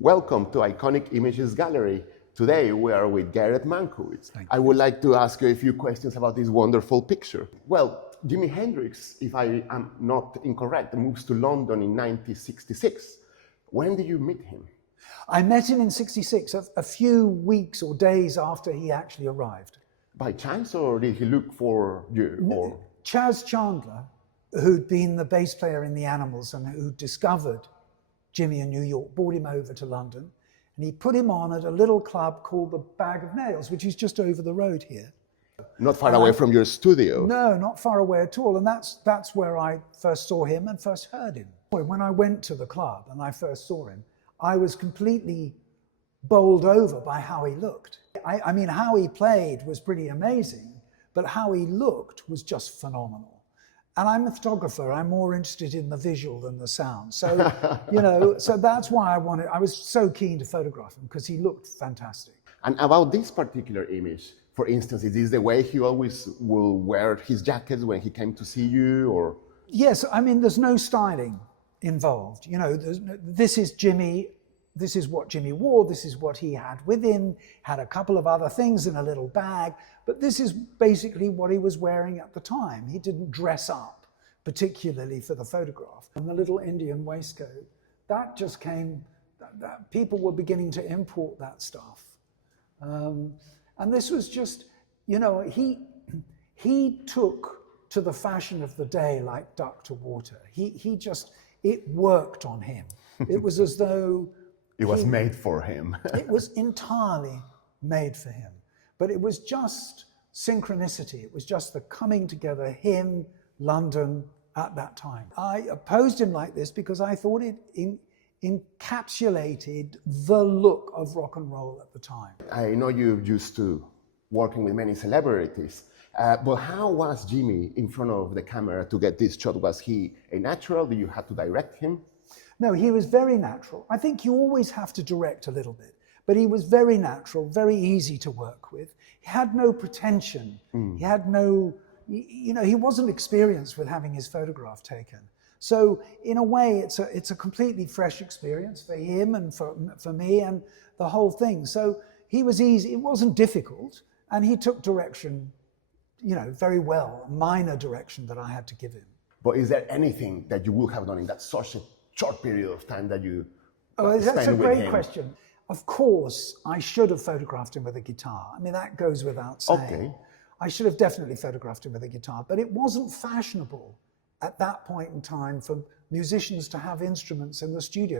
Welcome to Iconic Images Gallery. Today we are with Gered Mankowitz. I would like to ask you a few questions about this wonderful picture. Well, Jimi Hendrix, if I am not incorrect, moves to London in 1966. When did you meet him? I met him in '66, a few weeks or days after he actually arrived. By chance, or did he look for you? Or? Chas Chandler, who'd been the bass player in the Animals and who discovered Jimi in New York, brought him over to London, and he put him on at a little club called the Bag of Nails, which is just over the road here. Not far away from your studio? No, not far away at all. And that's where I first saw him and first heard him. When I went to the club and I first saw him, I was completely bowled over by how he looked. I mean, how he played was pretty amazing, but how he looked was just phenomenal. And I'm a photographer. I'm more interested in the visual than the sound. So, so that's why I was so keen to photograph him, because he looked fantastic. And about this particular image, for instance, is this the way he always will wear his jackets when he came to see you, or? Yes, I mean, there's no styling involved. This is Jimi. This is what Jimi wore, this is what he had with him, had a couple of other things in a little bag, but this is basically what he was wearing at the time. He didn't dress up, particularly for the photograph. And the little Indian waistcoat, that just came, people were beginning to import that stuff. And this was just, he took to the fashion of the day like duck to water. It worked on him. It was as though it was made for him. It was entirely made for him. But it was just synchronicity. It was just the coming together, him, London, at that time. I opposed him like this because I thought it encapsulated the look of rock and roll at the time. I know you're used to working with many celebrities, but how was Jimi in front of the camera to get this shot? Was he a natural? Did you have to direct him? No, he was very natural. I think you always have to direct a little bit, but he was very natural, very easy to work with. He had no pretension. He had no, he wasn't experienced with having his photograph taken. So in a way, it's a completely fresh experience for him and for me and the whole thing. So he was easy. It wasn't difficult, and he took direction, very well, minor direction that I had to give him. But is there anything that you would have done in that such a short period of time that you that's a great question. Of course, I should have photographed him with a guitar. I mean, that goes without saying. Okay. I should have definitely photographed him with a guitar, but it wasn't fashionable at that point in time for musicians to have instruments in the studio.